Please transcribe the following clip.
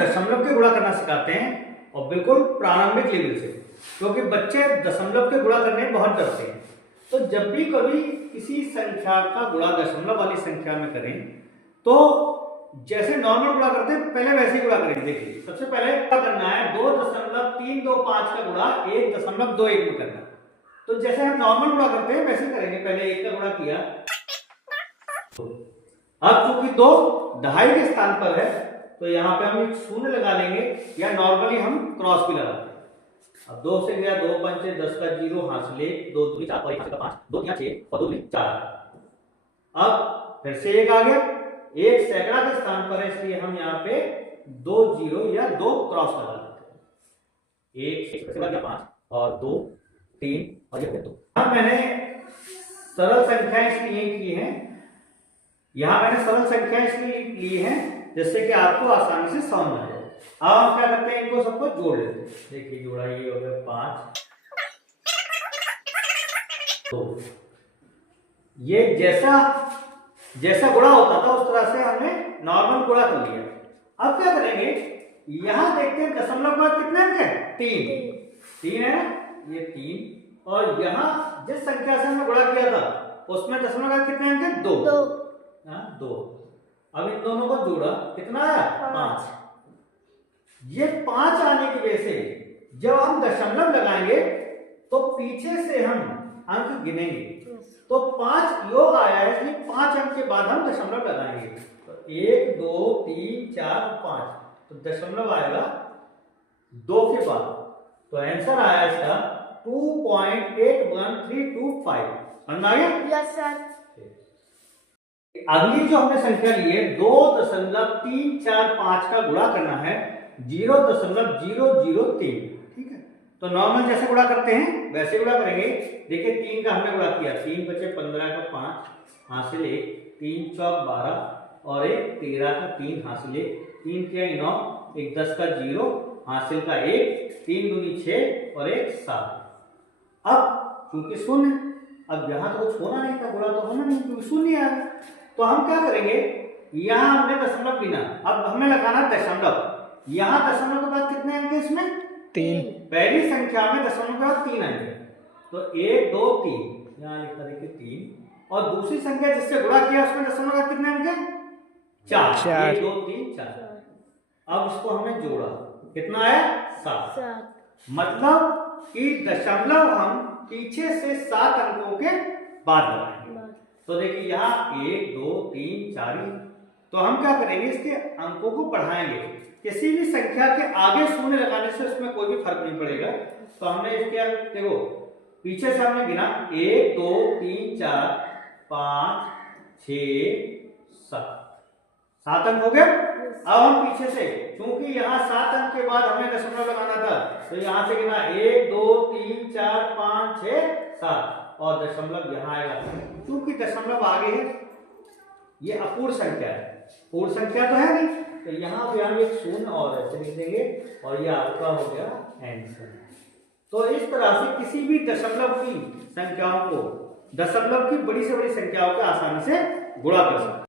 दशमलव के गुणा करना सिखाते हैं और बिल्कुल प्रारंभिक लेवल से, क्योंकि बच्चे दशमलव के गुणा करने में बहुत डरते हैं। तो जब भी कभी किसी संख्या का गुणा दशमलव वाली संख्या में करें तो जैसे नॉर्मल गुणा करते हैं पहले वैसे ही गुणा करेंगे। देखिए सबसे पहले क्या करना है, 2.325 का गुणा 1.21 में करना। तो जैसे हम नॉर्मल गुणा करते हैं वैसे करेंगे, पहले 1 का गुणा किया। अब चूंकि 2 दहाई के स्थान पर है तो यहाँ पे हम एक शून्य लगा लेंगे, या नॉर्मली हम क्रॉस भी लगाते हैं। अब 2 से गया 2 पंचे 10 का 0 हासिल 1, 2 दूनी 4 और 1 का 5, 2 तिया 6 और 2 दूनी 4। अब फिर से 1 आ गया, 1 सैकड़ा के स्थान पर है इसलिए हम यहाँ पे 2 0 या 2 क्रॉस लगा लेते हैं। 1 से गया 5 और 2 3 और ये 2। अब मैंने सरल संख्या इसलिए की है, यहाँ मैंने सरल संख्या इसलिए ली है जिससे कि आपको आसानी से समझ आ जाए। अब हम क्या करते हैं, इनको सबको जोड़ लेते हैं। देखिए जोड़ा, ये हो गया 5 2। ये जैसा गुणा होता था उस तरह से हमने नॉर्मल गुणा कर लिया। अब क्या करेंगे, यहां देखते हैं दशमलव के बाद कितने अंक है, 3 है ना, ये 3। और यहां जिस संख्या से हमने गुणा किया था उसमें दशमलव के बाद कितने अंक है, 2। अब इन दोनों को जोड़ा, कितना आया, 5। ये 5 आने की वजह से जब हम दशमलव लगाएंगे तो पीछे से हम अंक गिनेंगे, तो 5 योग आया है इसलिए 5 अंक के बाद हम दशमलव लगाएंगे। तो 1 2 3 4 5, तो दशमलव आएगा 2 के बाद। तो आंसर आया इसका 2.81325। समझ आ गया? Yes sir. अगली जो हमने संख्या ली है 2.345 का गुणा करना है 0.003। ठीक है, तो नॉर्मल जैसे गुणा करते हैं वैसे गुणा करेंगे। देखिए 3 का हमने गुणा किया, 3 बचे 15 का 5 हासिल 1, 3 चौक 12 और 1 13 का 3 हासिल 1, 3 के 9, 1 10 का 0 हासिल का 1, 3 दूनी 6 और 1 7। अब क्योंकि शून्य, अब यहाँ तो कुछ होना नहीं था, गुणा तो होना नहीं क्योंकि शून्य आया, तो हम क्या करेंगे, यहाँ हमने दशमलव गिना, अब हमें लगाना दशमलव। यहाँ दशमलव के बाद कितने अंक है इसमें, 3। पहली संख्या में दशमलव के बाद 3 अंक है, तो 1 2 3 यहाँ लिखा देखिए 3। और दूसरी संख्या जिससे गुणा किया उसमें दशमलव के बाद कितने अंक है, 4। 1 2 3 4। अब इसको हमने जोड़ा, कितना आया, 7। मतलब कि दशमलव हम पीछे से 7 अंकों के बाद लगाएंगे। तो देखिए यहाँ 1 2 3 4, तो हम क्या करेंगे, इसके अंकों को बढ़ाएंगे। किसी भी संख्या के आगे शून्य लगाने से उसमें कोई भी फर्क नहीं पड़ेगा। तो हमने इसके देखो पीछे से हमने गिना 1 2 3 4 5 6 7 अंक हो गए। अब हम पीछे से, क्योंकि यहाँ 7 अंक के बाद हमें दशमलव लगाना था, तो यहाँ से गिना 1 2 3 4 5 6 7 और दशमलव यहाँ आएगा। क्योंकि दशमलव आगे है, ये अपूर्ण संख्या है, पूर्ण संख्या तो है नहीं, तो यहाँ पे हम एक शून्य और ऐसे लिख देंगे और ये आपका हो गया आंसर। तो इस तरह से किसी भी दशमलव की संख्याओं को, दशमलव की बड़ी से बड़ी संख्याओं को आसानी से गुणा कर सकते हैं।